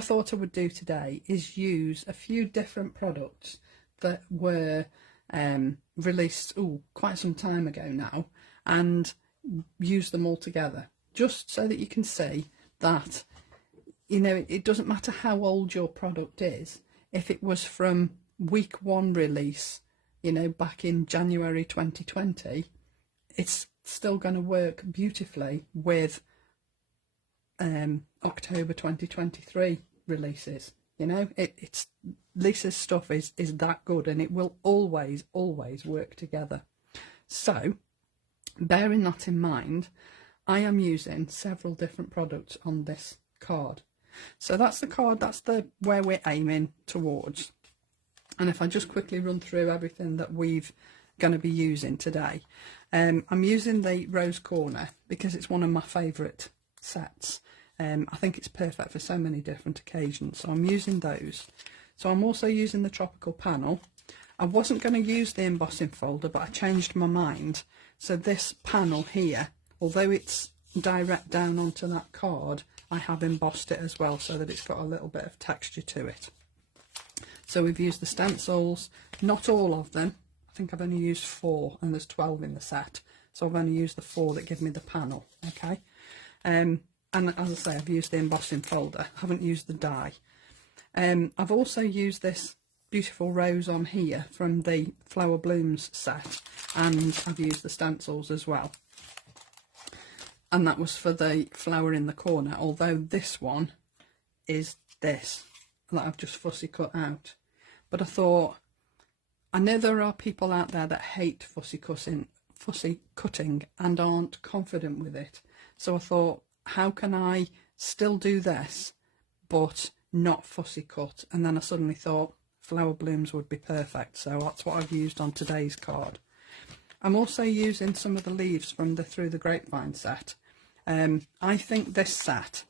I thought I would do today is use a few different products that were released quite some time ago now, and use them all together, just so that you can see that, you know, it doesn't matter how old your product is. If it was from week 1 release, you know, back in January 2020, it's still going to work beautifully with October 2023 releases. You know, it's Lisa's stuff is that good, and it will always work together. So bearing that in mind, I am using several different products on this card. So that's the card, that's where we're aiming towards. And if I just quickly run through everything that we've going to be using today, I'm using the Rose Corner because it's one of my favourite sets. I think it's perfect for so many different occasions, so I'm using those. So I'm also using the Tropical Panel. I wasn't going to use the embossing folder, but I changed my mind. So this panel here, although it's direct down onto that card, I have embossed it as well so that it's got a little bit of texture to it. So we've used the stencils, not all of them. I think I've only used 4, and there's 12 in the set. So I've only used the 4 that give me the panel, okay? And as I say, I've used the embossing folder. I haven't used the die. I've also used this beautiful rose on here from the Flower Blooms set, and I've used the stencils as well. And that was for the flower in the corner, although this one is this that I've just fussy cut out. But I thought, I know there are people out there that hate fussy cutting and aren't confident with it. So I thought, how can I still do this but not fussy cut? And then I suddenly thought Flower Blooms would be perfect, so that's what I've used on today's card. I'm also using some of the leaves from the Through the Grapevine set. I think this set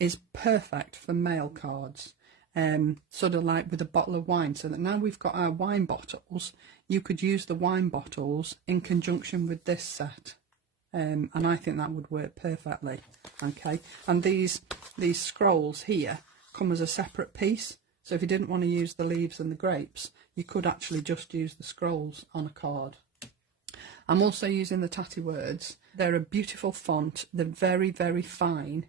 is perfect for mail cards, sort of like with a bottle of wine, so that now we've got our wine bottles, you could use the wine bottles in conjunction with this set. And I think that would work perfectly. Okay, and these scrolls here come as a separate piece, so if you didn't want to use the leaves and the grapes, you could actually just use the scrolls on a card. I'm also using the Tatty words. They're a beautiful font. They're very, very fine,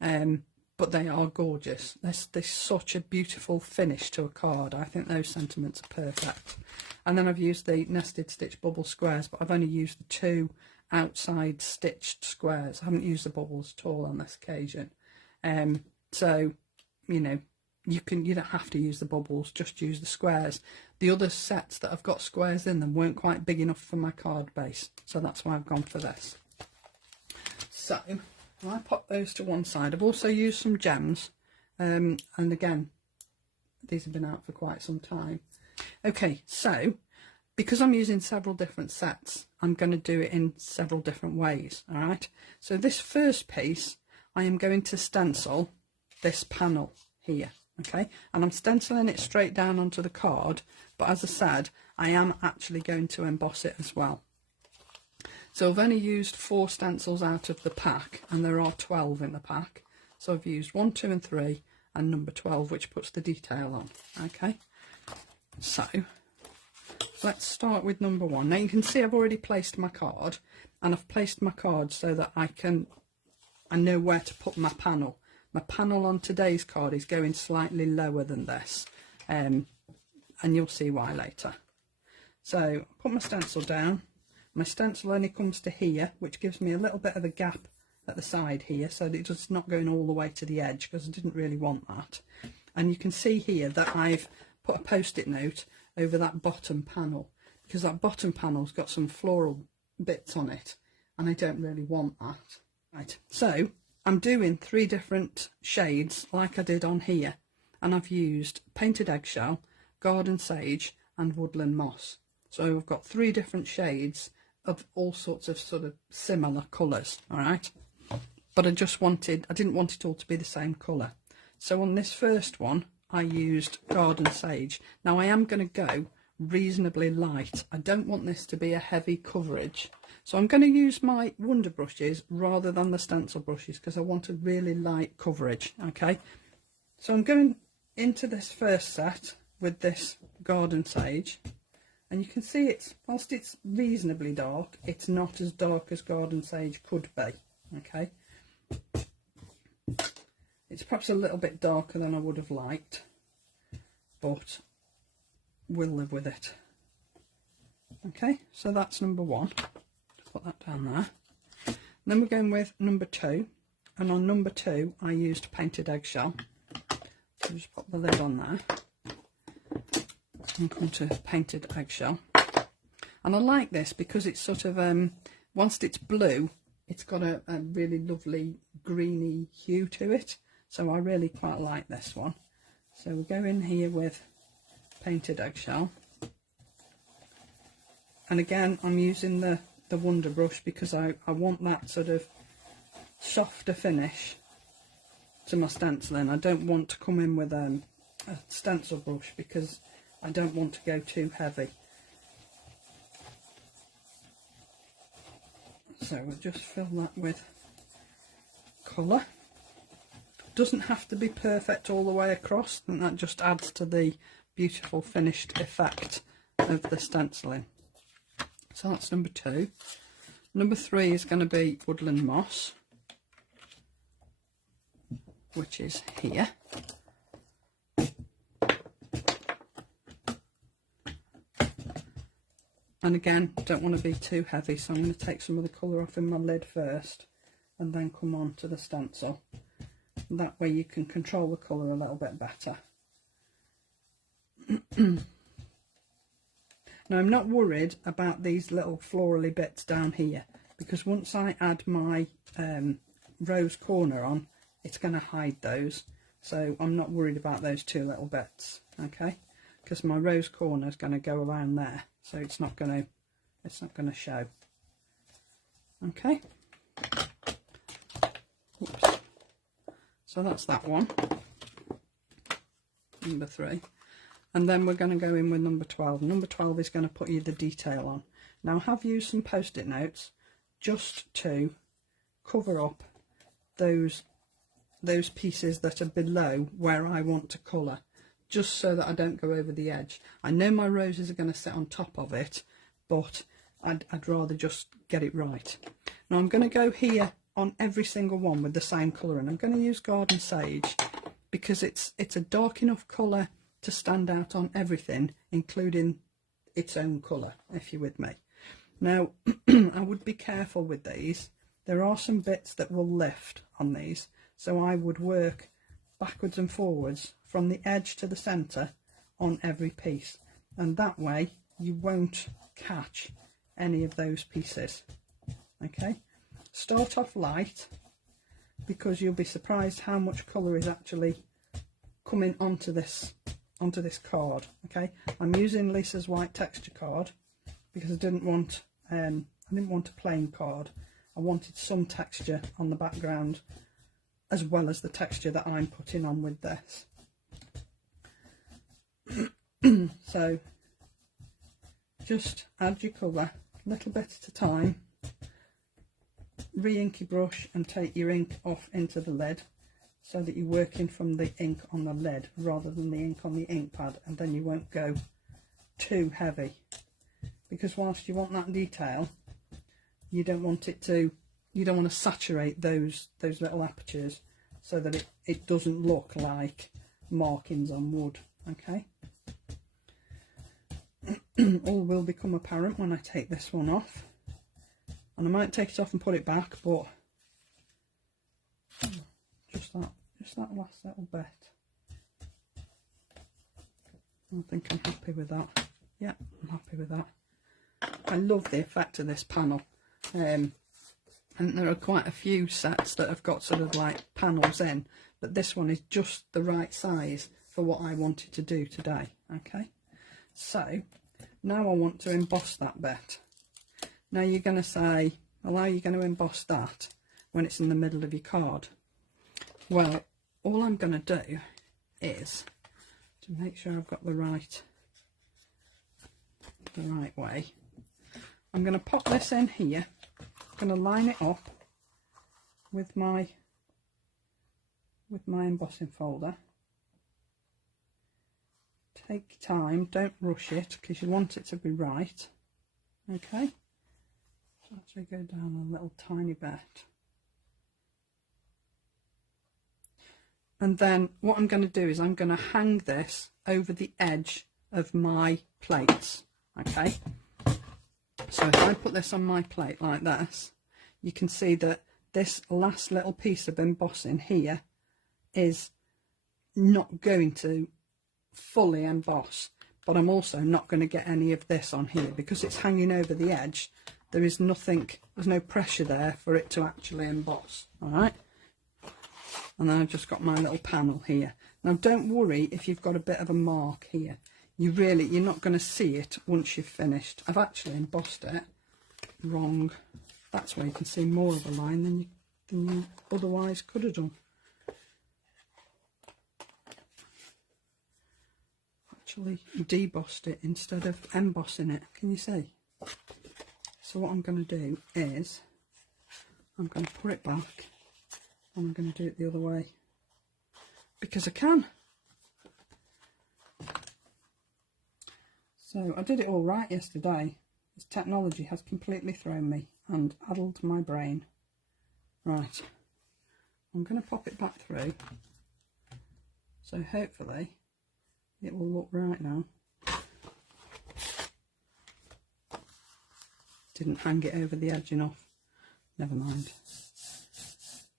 but they are gorgeous. There's such a beautiful finish to a card. I think those sentiments are perfect. And then I've used the nested stitch bubble squares, but I've only used the 2 outside stitched squares. I haven't used the bubbles at all on this occasion. So, you know, you don't have to use the bubbles, just use the squares. The other sets that I've got squares in them weren't quite big enough for my card base, so that's why I've gone for this. So I pop those to one side. I've also used some gems, and again, these have been out for quite some time. Okay, so because I'm using several different sets, I'm going to do it in several different ways. All right, so this first piece, I am going to stencil this panel here. Okay, and I'm stenciling it straight down onto the card, but as I said, I am actually going to emboss it as well. So I've only used 4 stencils out of the pack, and there are 12 in the pack. So I've used 1, 2 and 3 and number 12, which puts the detail on. Okay, so let's start with number 1. Now you can see I've already placed my card, and I've placed my card so that I know where to put my panel. My panel on today's card is going slightly lower than this, and you'll see why later. So put my stencil down. My stencil only comes to here, which gives me a little bit of a gap at the side here, so that it's not going all the way to the edge, because I didn't really want that. And you can see here that I've put a post-it note over that bottom panel, because that bottom panel's got some floral bits on it, and I don't really want that. Right, so I'm doing 3 different shades like I did on here, and I've used Painted Eggshell, Garden Sage and Woodland Moss. So we've got 3 different shades of all sorts of sort of similar colours, all right? But I didn't want it all to be the same colour. So on this first one, I used Garden Sage. Now I am going to go reasonably light. I don't want this to be a heavy coverage. So I'm going to use my Wonder brushes rather than the stencil brushes, because I want a really light coverage, okay? So I'm going into this first set with this garden sage, and you can see it's, whilst it's reasonably dark, it's not as dark as garden sage could be. Okay, it's perhaps a little bit darker than I would have liked, but we'll live with it. Okay, so that's number one. Put that down there. Then we're going with number 2, and on number 2 I used painted eggshell. So just put the lid on there and come to painted eggshell. And I like this because it's sort of, whilst it's blue, it's got a really lovely greeny hue to it. So I really quite like this one. So we go in here with painted eggshell. And again, I'm using the Wonder brush because I want that sort of softer finish to my stenciling. I don't want to come in with a stencil brush because I don't want to go too heavy. So we'll just fill that with colour. Doesn't have to be perfect all the way across, and that just adds to the beautiful finished effect of the stenciling. So that's number 2. Number 3 is going to be woodland moss, which is here. And again, don't want to be too heavy, so I'm going to take some of the colour off in my lid first and then come on to the stencil. That way you can control the colour a little bit better. Now I'm not worried about these little florally bits down here, because once I add my rose corner on, it's going to hide those. So I'm not worried about those 2 little bits, okay? Because my rose corner is going to go around there, so it's not going to show. Okay. Oops. So that's that one, number 3. And then we're going to go in with number 12. Number 12 is going to put you the detail on. Now I have used some post-it notes just to cover up those pieces that are below where I want to colour, just so that I don't go over the edge. I know my roses are going to sit on top of it, but I'd rather just get it right. Now I'm going to go here on every single one with the same colour, and I'm going to use garden sage because it's a dark enough colour to stand out on everything, including its own colour, if you're with me. Now I would be careful with these. There are some bits that will lift on these, so I would work backwards and forwards from the edge to the centre on every piece, and that way you won't catch any of those pieces. Okay, start off light, because you'll be surprised how much colour is actually coming onto this card. Okay, I'm using Lisa's white texture card because I didn't want a plain card. I wanted some texture on the background as well as the texture that I'm putting on with this. So just add your colour a little bit at a time, re-ink your brush and take your ink off into the lid, so that you're working from the ink on the lid rather than the ink on the ink pad, and then you won't go too heavy, because whilst you want that detail, you don't want to saturate those little apertures so that it doesn't look like markings on wood. Okay. All will become apparent when I take this one off, and I might take it off and put it back, but just that last little bit, I think I'm happy with that. Yeah, I'm happy with that. I love the effect of this panel, and there are quite a few sets that have got sort of like panels in, but this one is just the right size for what I wanted to do today. Okay, so now I want to emboss that bit. Now you're going to say, well, how are you going to emboss that when it's in the middle of your card? Well, all I'm going to do is to make sure I've got the right way. I'm going to pop this in here. I'm going to line it up with my embossing folder. take your time, don't rush it because you want it to be right. Okay, so actually go down a little tiny bit. And then what I'm going to do is I'm going to hang this over the edge of my plates. Okay, so if I put this on my plate like this, you can see that this last little piece of embossing here is not going to fully emboss, but I'm also not going to get any of this on here because it's hanging over the edge. There is nothing, there's no pressure there for it to actually emboss. All right, and then I've just got my little panel here. Now don't worry if you've got a bit of a mark here. You're not going to see it once you've finished. I've actually embossed it wrong. That's where you can see more of a line than you otherwise could have done. Actually debossed it instead of embossing it. Can you see? So what I'm going to do is I'm going to put it back and I'm going to do it the other way because I can. So I did it all right yesterday. This technology has completely thrown me and addled my brain. Right, I'm going to pop it back through. So hopefully it will look right now. Didn't hang it over the edge enough. Never mind.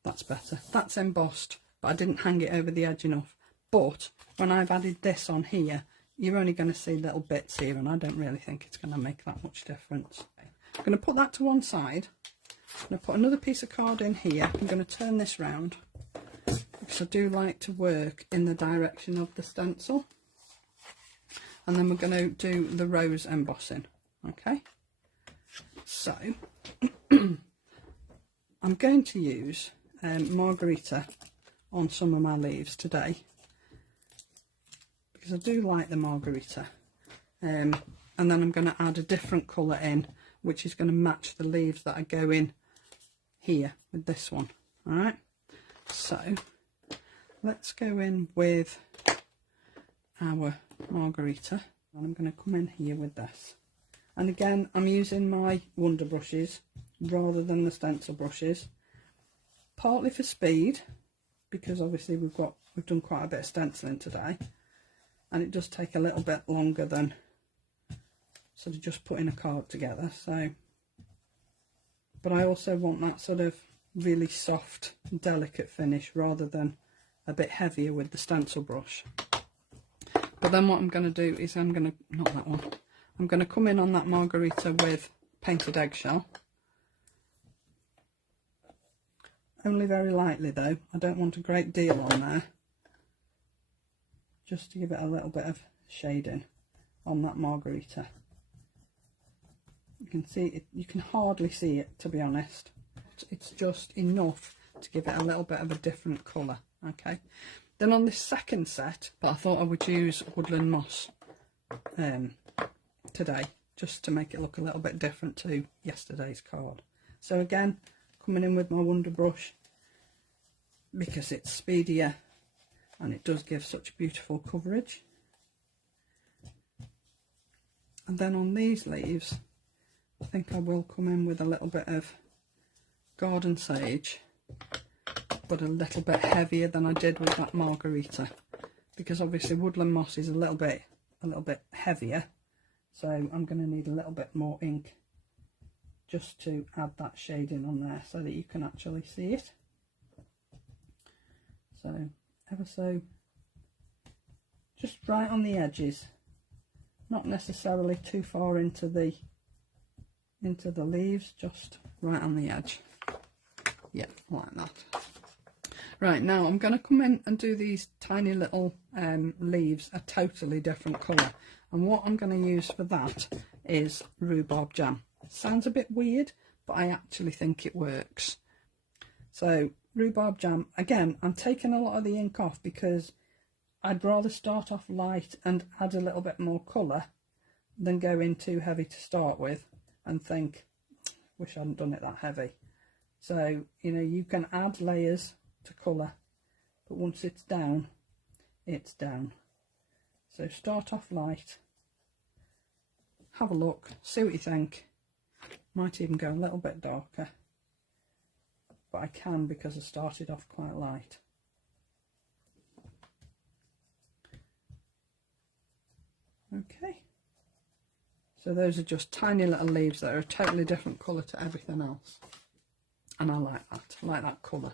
That's better. That's embossed, but I didn't hang it over the edge enough. But when I've added this on here, you're only going to see little bits here, and I don't really think it's going to make that much difference. I'm going to put that to one side. I'm going to put another piece of card in here. I'm going to turn this round because I do like to work in the direction of the stencil. And then we're going to do the rose embossing. Okay, so I'm going to use margarita on some of my leaves today because I do like the margarita, and then I'm going to add a different colour in which is going to match the leaves that I go in here with this one. Alright, so let's go in with our margarita, and I'm going to come in here with this. And again, I'm using my wonder brushes rather than the stencil brushes, partly for speed because obviously we've done quite a bit of stenciling today, and it does take a little bit longer than sort of just putting a card together. So, but I also want that sort of really soft, delicate finish rather than a bit heavier with the stencil brush. But then what I'm going to do is I'm going to come in on that margarita with painted eggshell. Only very lightly though, I don't want a great deal on there. Just to give it a little bit of shading on that margarita. You can see it, you can hardly see it, to be honest. It's just enough to give it a little bit of a different colour. Okay, then on this second set, but I thought I would use woodland moss today just to make it look a little bit different to yesterday's card. So again, coming in with my wonder brush because it's speedier and it does give such beautiful coverage. And then on these leaves, I think I will come in with a little bit of garden sage, but a little bit heavier than I did with that margarita, because obviously woodland moss is a little bit heavier, so I'm going to need a little bit more ink just to add that shading on there so that you can actually see it. So ever so just right on the edges, not necessarily too far into the leaves, just right on the edge. Yeah, like that. Right, now I'm going to come in and do these tiny little leaves a totally different colour, and what I'm going to use for that is rhubarb jam. It sounds a bit weird, but I actually think it works. So rhubarb jam, again, I'm taking a lot of the ink off because I'd rather start off light and add a little bit more colour than go in too heavy to start with and think, wish I hadn't done it that heavy. So, you know, you can add layers to colour, but once it's down, it's down. So start off light, have a look, see what you think. Might even go a little bit darker, but I can because I started off quite light. Okay, so those are just tiny little leaves that are a totally different colour to everything else, and I like that colour.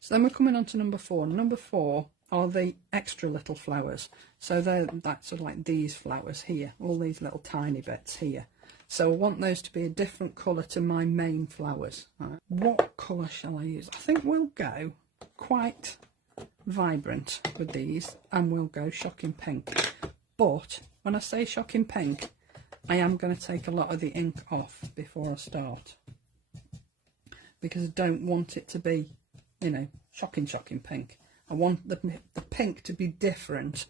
So then we're coming on to number 4. Number 4 are the extra little flowers. So that's sort of like these flowers here, all these little tiny bits here. So I want those to be a different colour to my main flowers. Right. What colour shall I use? I think we'll go quite vibrant with these, and we'll go shocking pink. But when I say shocking pink, I am going to take a lot of the ink off before I start, because I don't want it to be, you know, shocking pink. I want the pink to be different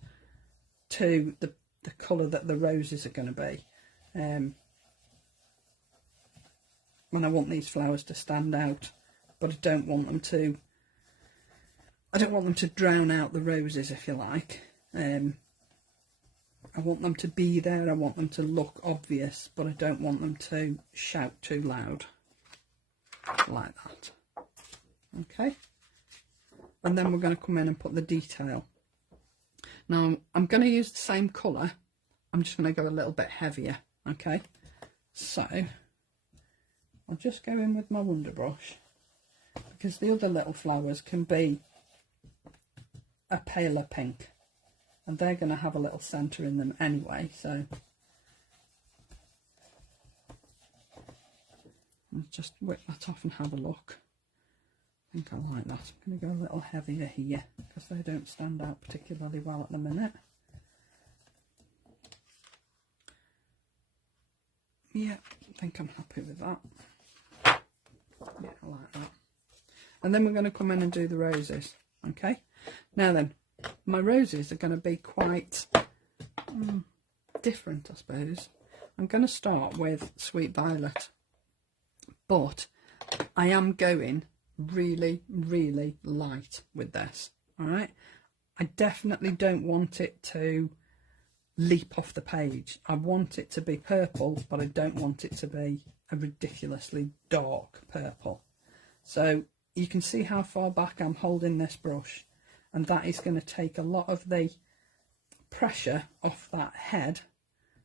to the colour that the roses are going to be. And I want these flowers to stand out, but I don't want them to drown out the roses, if you like. I want them to be there, I want them to look obvious, but I don't want them to shout too loud, like that. Okay, and then we're going to come in and put the detail. Now I'm going to use the same colour, I'm just going to go a little bit heavier. Okay, so I'll just go in with my Wonder Brush, because the other little flowers can be a paler pink, and they're going to have a little centre in them anyway, so I'll just whip that off and have a look. I think I like that. I'm going to go a little heavier here because they don't stand out particularly well at the minute. Yeah, I think I'm happy with that. Yeah, I like that. And then we're going to come in and do the roses. Okay, now then, my roses are going to be quite different, I suppose. I'm going to start with Sweet Violet, but I am going really light with this. All right, I definitely don't want it to leap off the page. I want it to be purple, but I don't want it to be a ridiculously dark purple. So you can see how far back I'm holding this brush, and that is going to take a lot of the pressure off that head,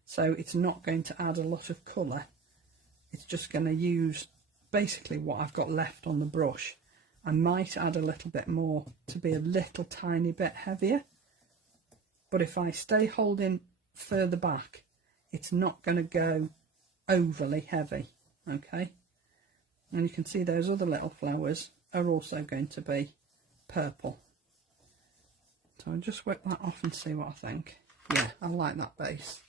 so it's not going to add a lot of colour. It's just going to use basically what I've got left on the brush. I might add a little bit more to be a little tiny bit heavier, but if I stay holding further back, it's not going to go overly heavy. Okay, and you can see those other little flowers are also going to be purple. So I'll just whip that off and see what I think. Yeah, I like that base.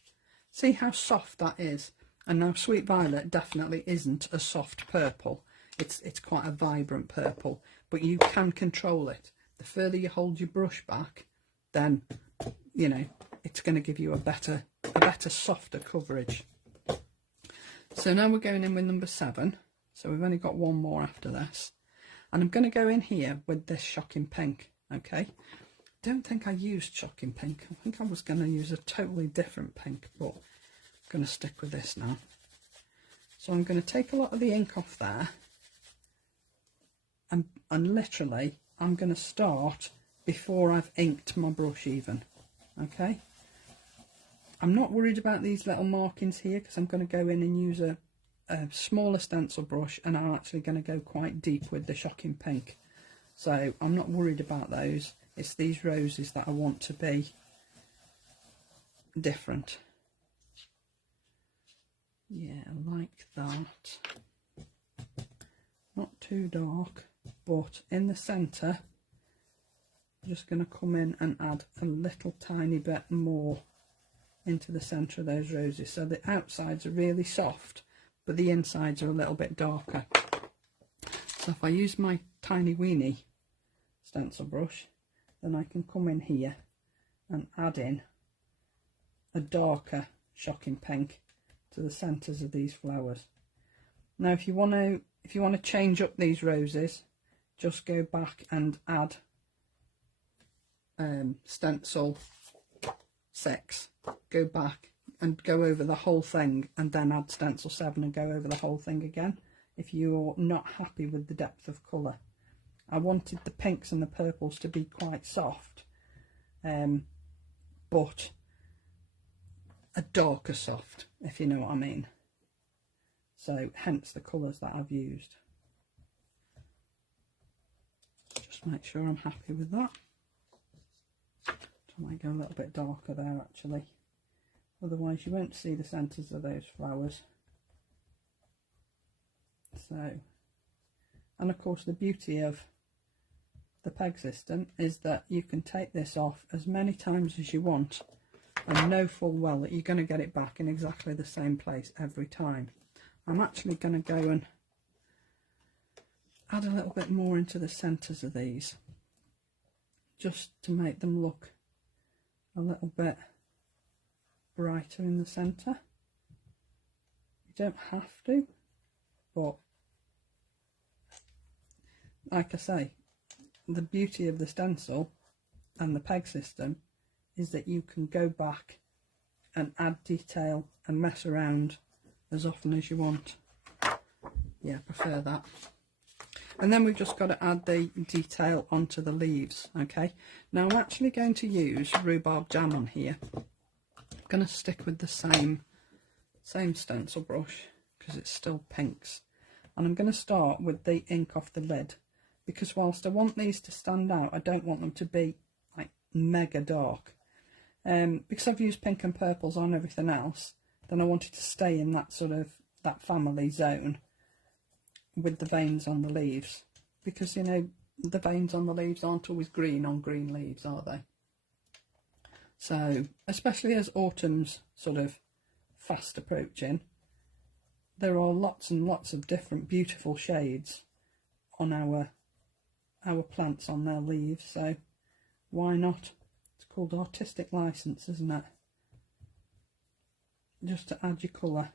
See how soft that is? And now Sweet Violet definitely isn't a soft purple. It's quite a vibrant purple, but you can control it. The further you hold your brush back, then, you know, it's going to give you a better softer coverage. So now we're going in with number 7. So we've only got one more after this. And I'm going to go in here with this shocking pink. Okay. Don't think I used shocking pink. I think I was going to use a totally different pink, but I'm going to stick with this now. So I'm going to take a lot of the ink off there, and literally I'm going to start before I've inked my brush even. Okay, I'm not worried about these little markings here because I'm going to go in and use a smaller stencil brush, and I'm actually going to go quite deep with the shocking pink, so I'm not worried about those. It's these roses that I want to be different. Yeah, like that. Not too dark, but in the centre, I'm just going to come in and add a little tiny bit more into the centre of those roses. So the outsides are really soft, but the insides are a little bit darker. So if I use my tiny weeny stencil brush, then I can come in here and add in a darker shocking pink to the centres of these flowers. Now if you want to change up these roses, just go back and add stencil 6, go back and go over the whole thing, and then add stencil 7 and go over the whole thing again if you're not happy with the depth of colour. I wanted the pinks and the purples to be quite soft, but a darker soft, if you know what I mean. So hence the colours that I've used. Just make sure I'm happy with that. I might go a little bit darker there actually, otherwise you won't see the centres of those flowers. So, and of course the beauty of the peg system is that you can take this off as many times as you want and know full well that you're going to get it back in exactly the same place every time. I'm actually going to go and add a little bit more into the centres of these, just to make them look a little bit brighter in the centre. You don't have to, but like I say, the beauty of the stencil and the peg system is that you can go back and add detail and mess around as often as you want. Yeah, I prefer that. And then we've just got to add the detail onto the leaves. Okay, now I'm actually going to use rhubarb jam on here. I'm going to stick with the same stencil brush because it's still pinks, and I'm going to start with the ink off the lid, because whilst I want these to stand out, I don't want them to be like mega dark. Because I've used pink and purples on everything else, then I wanted to stay in that sort of that family zone with the veins on the leaves, because you know the veins on the leaves aren't always green on green leaves, are they? So especially as autumn's sort of fast approaching, there are lots and lots of different beautiful shades on our plants on their leaves, so why not? It's called artistic license, isn't it? Just to add your colour,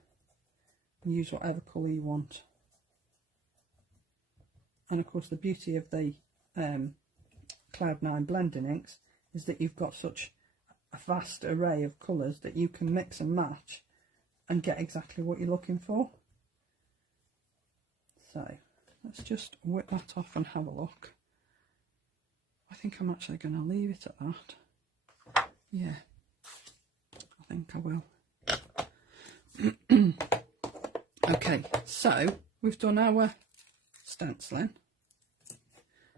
use whatever colour you want. And of course the beauty of the Cloud9 blending inks is that you've got such a vast array of colours that you can mix and match and get exactly what you're looking for. So let's just whip that off and have a look. I think I'm actually going to leave it at that. Yeah, I think I will. Okay, so we've done our stenciling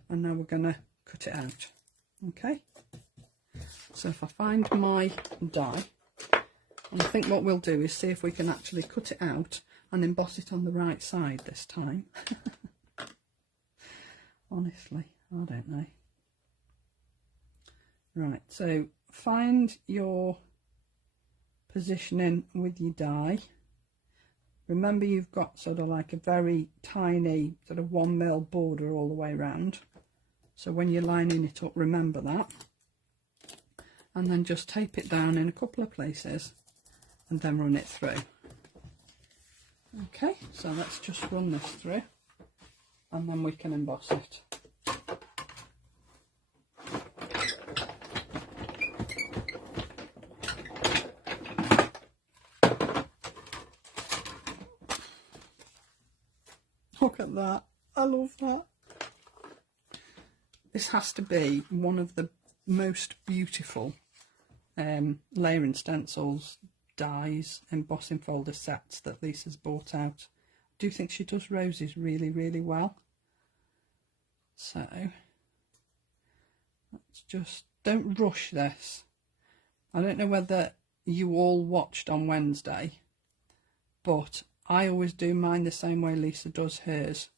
and now we're going to cut it out. Okay, so if I find my die, and I think what we'll do is see if we can actually cut it out and emboss it on the right side this time. Honestly, I don't know. Right, so find your positioning with your die. Remember you've got sort of like a very tiny sort of 1mm border all the way around, so when you're lining it up, remember that, and then just tape it down in a couple of places and then run it through. Okay, so let's just run this through and then we can emboss it. Look at that, I love that. This has to be one of the most beautiful layering stencils, dies, embossing folder sets that Lisa's bought out. I do think she does roses really, really well. So let's just, don't rush this. I don't know whether you all watched on Wednesday, but I always do mine the same way Lisa does hers.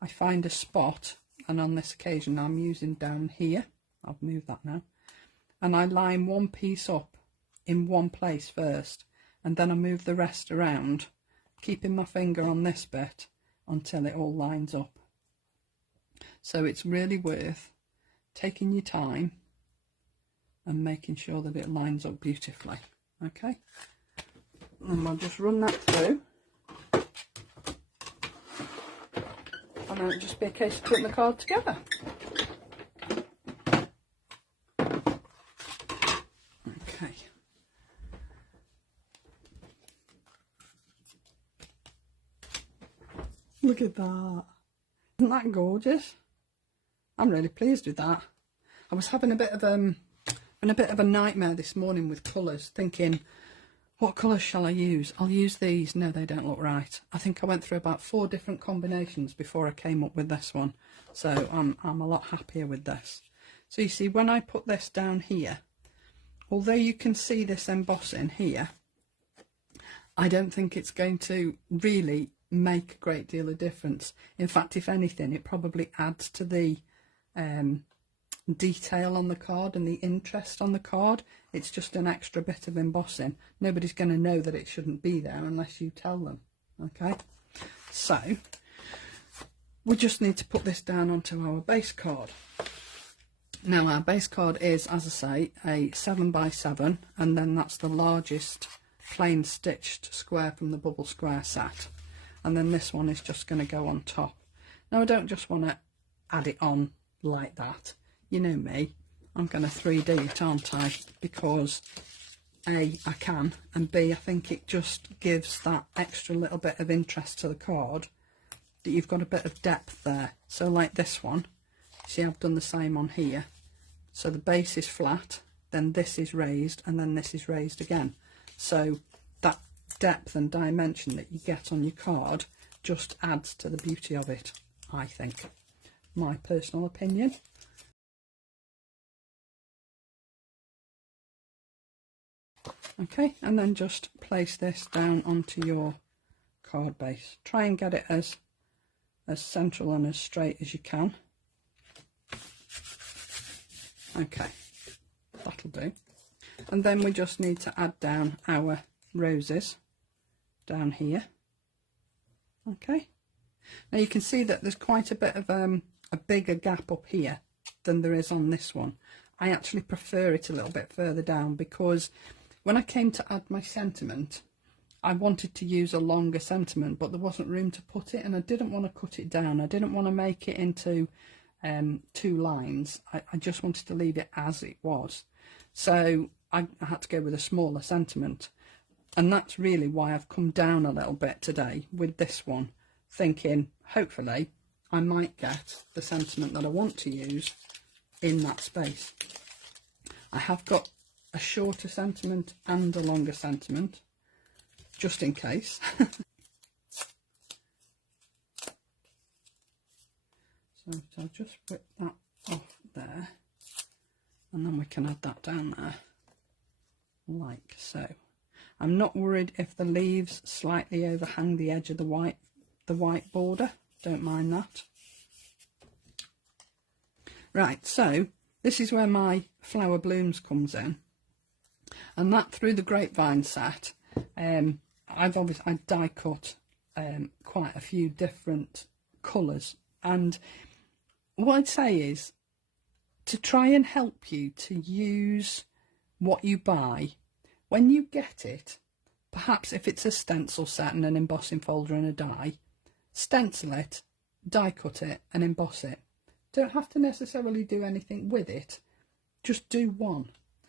I find a spot, and on this occasion I'm using down here, I'll move that now, and I line one piece up in one place first, and then I move the rest around, keeping my finger on this bit until it all lines up. So it's really worth taking your time and making sure that it lines up beautifully. Okay, and I'll just run that through, and then it'll just be a case of putting the card together. Okay, Look at that. Isn't that gorgeous? I'm really pleased with that. I was having a bit of a nightmare this morning with colours, thinking, what colours shall I use? I'll use these. No, they don't look right. I think I went through about 4 different combinations before I came up with this one. So I'm a lot happier with this. So you see, when I put this down here, although you can see this embossing here, I don't think it's going to really make a great deal of difference. In fact, if anything, it probably adds to the detail on the card and the interest on the card. It's just an extra bit of embossing. Nobody's going to know that it shouldn't be there unless you tell them. Okay, so we just need to put this down onto our base card. Now our base card is, as I say, a 7x7, and then that's the largest plain stitched square from the bubble square set, and then this one is just going to go on top. Now I don't just want to add it on like that. You know me, I'm going to 3D it, aren't I? Because A, I can, and B, I think it just gives that extra little bit of interest to the card, that you've got a bit of depth there. So like this one, see, I've done the same on here. So the base is flat, then this is raised, and then this is raised again. So that depth and dimension that you get on your card just adds to the beauty of it, I think. My personal opinion. Okay, and then just place this down onto your card base. Try and get it as central and as straight as you can. Okay, that'll do. And then we just need to add down our roses down here. Okay, now you can see that there's quite a bit of a bigger gap up here than there is on this one. I actually prefer it a little bit further down, because when I came to add my sentiment, I wanted to use a longer sentiment, but there wasn't room to put it, and I didn't want to cut it down. I didn't want to make it into 2 lines. I just wanted to leave it as it was. So I had to go with a smaller sentiment, and that's really why I've come down a little bit today with this one, thinking hopefully I might get the sentiment that I want to use in that space. I have got a shorter sentiment and a longer sentiment, just in case. So I'll just whip that off there, and then we can add that down there, like so. I'm not worried if the leaves slightly overhang the edge of the white border, don't mind that. Right, so this is where my flower blooms comes in, and that through the grapevine set, I die cut quite a few different colours, and what I'd say is to try and help you to use what you buy when you get it. Perhaps if it's a stencil set and an embossing folder and a die, stencil it, die cut it and emboss it. Don't have to necessarily do anything with it, just do one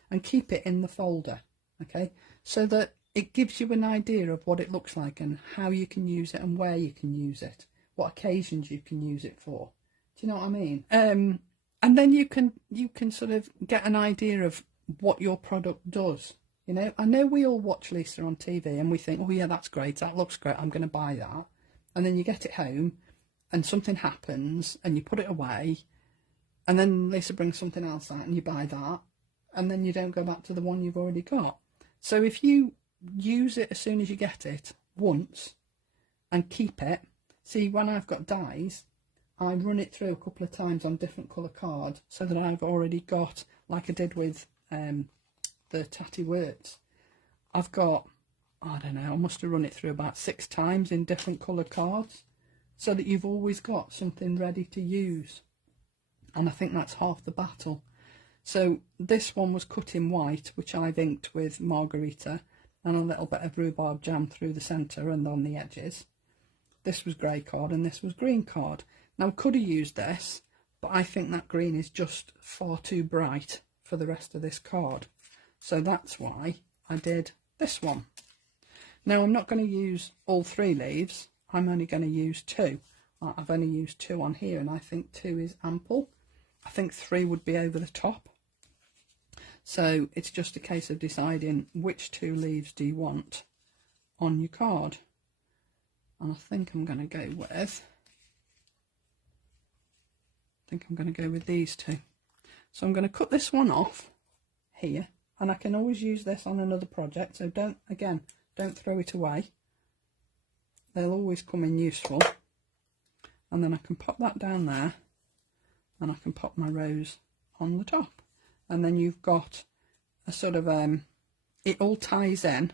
and keep it in the folder, okay, so that it gives you an idea of what it looks like and how you can use it and where you can use it, what occasions you can use it for. Do you know what I mean? And then you can sort of get an idea of what your product does. You know, I know we all watch Lisa on TV and we think, oh yeah, that's great, that looks great, I'm going to buy that. And then you get it home and something happens and you put it away, and then Lisa brings something else out and you buy that, and then you don't go back to the one you've already got. So if you use it as soon as you get it once and keep it, see, when I've got dies, I run it through a couple of times on different colour cards, so that I've already got, like I did with the TATTY words, I've got, I don't know, I must have run it through about 6 times in different coloured cards, so that you've always got something ready to use. And I think that's half the battle. So this one was cut in white, which I've inked with margarita and a little bit of rhubarb jam through the centre and on the edges. This was grey card and this was green card. Now I could have used this, but I think that green is just far too bright for the rest of this card. So that's why I did this one. Now I'm not going to use all 3 leaves. I'm only going to use 2. I've only used 2 on here, and I think 2 is ample. I think 3 would be over the top. So it's just a case of deciding which 2 leaves do you want on your card. And I think I'm going to go with these 2. So I'm going to cut this one off here, and I can always use this on another project, so don't throw it away. They'll always come in useful. And then I can pop that down there, and I can pop my rose on the top, and then you've got a sort of it all ties in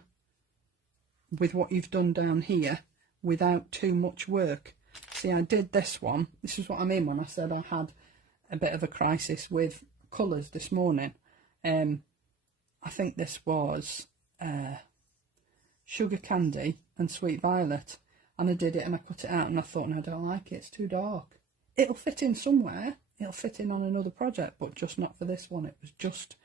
with what you've done down here without too much work. See, I did this one. This is what I mean when I said I had a bit of a crisis with colours this morning. I think this was Sugar Candy and Sweet Violet, and I did it and I put it out and I thought, no, I don't like it, it's too dark. It'll fit in somewhere, it'll fit in on another project, but just not for this one. It was just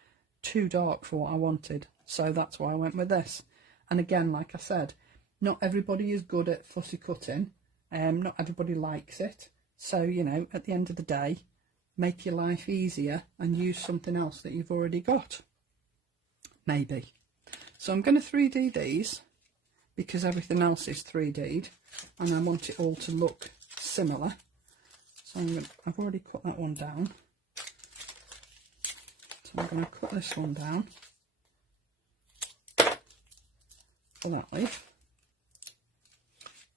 too dark for what I wanted, so that's why I went with this. And again, like I said, not everybody is good at fussy cutting, not everybody likes it, so you know, at the end of the day, make your life easier and use something else that you've already got, maybe. So I'm going to 3D these because everything else is 3D'd and I want it all to look similar. So I've already cut that one down, so I'm going to cut this one down for that leaf,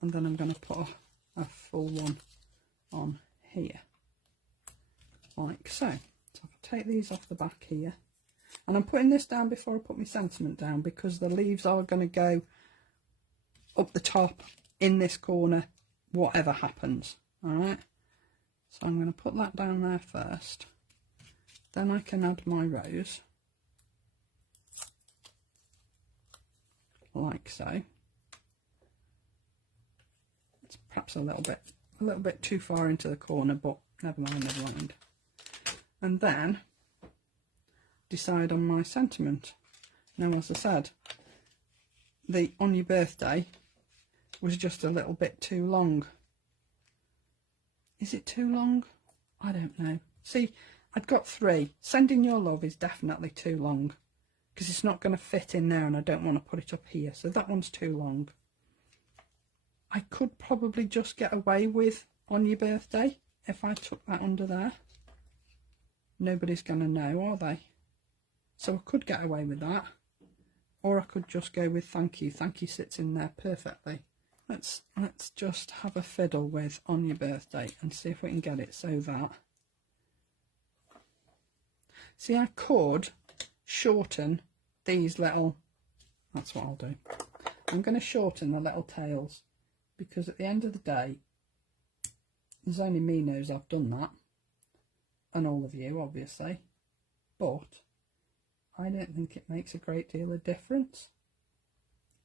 and then I'm going to put a full one on here, like so. So I'll take these off the back here, and I'm putting this down before I put my sentiment down because the leaves are going to go up the top in this corner whatever happens. Alright, so I'm going to put that down there first, then I can add my rose like so. It's perhaps a little bit too far into the corner, but never mind. And then decide on my sentiment. Now, as I said, the on your birthday was just a little bit too long. Is it too long? I don't know. See, I'd got 3. Sending your love is definitely too long because it's not going to fit in there and I don't want to put it up here. So that one's too long. I could probably just get away with on your birthday if I took that under there. Nobody's going to know, are they? So I could get away with that. Or I could just go with thank you. Thank you sits in there perfectly. Let's just have a fiddle with on your birthday and see if we can get it so that. See, I could shorten these little, that's what I'll do. I'm going to shorten the little tails because at the end of the day, there's only me knows I've done that, and all of you obviously, but I don't think it makes a great deal of difference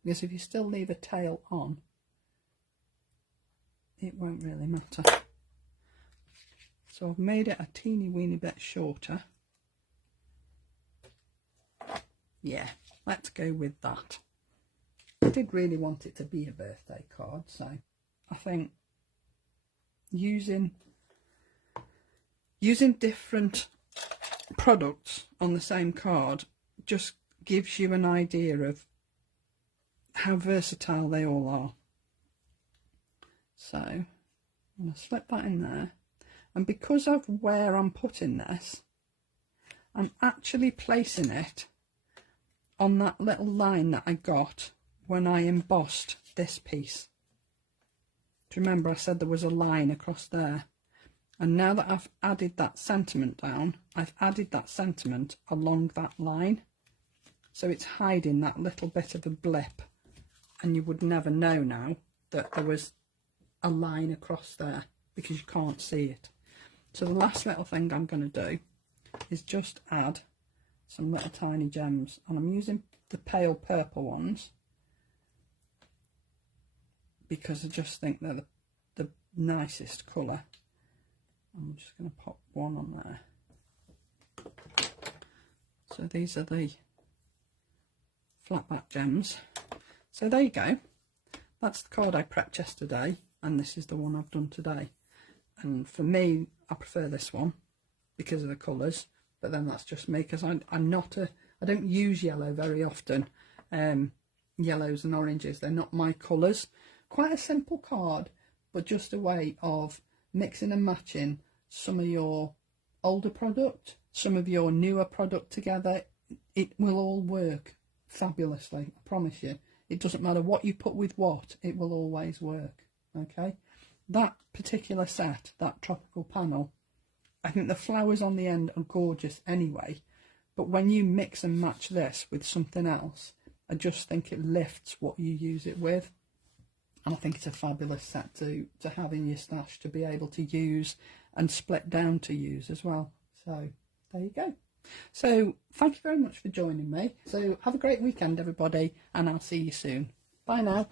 because if you still leave a tail on, it won't really matter. So I've made it a teeny weeny bit shorter. Yeah, let's go with that. I did really want it to be a birthday card, so I think using different products on the same card just gives you an idea of how versatile they all are. So I'm going to slip that in there, and because of where I'm putting this, I'm actually placing it on that little line that I got when I embossed this piece. Do you remember I said there was a line across there? And now that I've added that sentiment down, I've added that sentiment along that line. So it's hiding that little bit of a blip, and you would never know now that there was a line across there because you can't see it. So the last little thing I'm going to do is just add some little tiny gems, and I'm using the pale purple ones because I just think they're the nicest colour. I'm just going to pop one on there. So these are the flat back gems. So there you go. that's the card I prepped yesterday, and this is the one I've done today. And for me, I prefer this one because of the colours, but then that's just me, because I don't use yellow very often. Yellows and oranges, they're not my colours. Quite a simple card, but just a way of mixing and matching some of your older product, some of your newer product together. It will all work fabulously, I promise you. It doesn't matter what you put with what, it will always work. Okay, that particular set, that tropical panel, I think the flowers on the end are gorgeous anyway, but when you mix and match this with something else, I just think it lifts what you use it with. And I think it's a fabulous set to have in your stash, to be able to use and split down to use as well. So there you go. So thank you very much for joining me. So have a great weekend, everybody, and I'll see you soon. Bye now.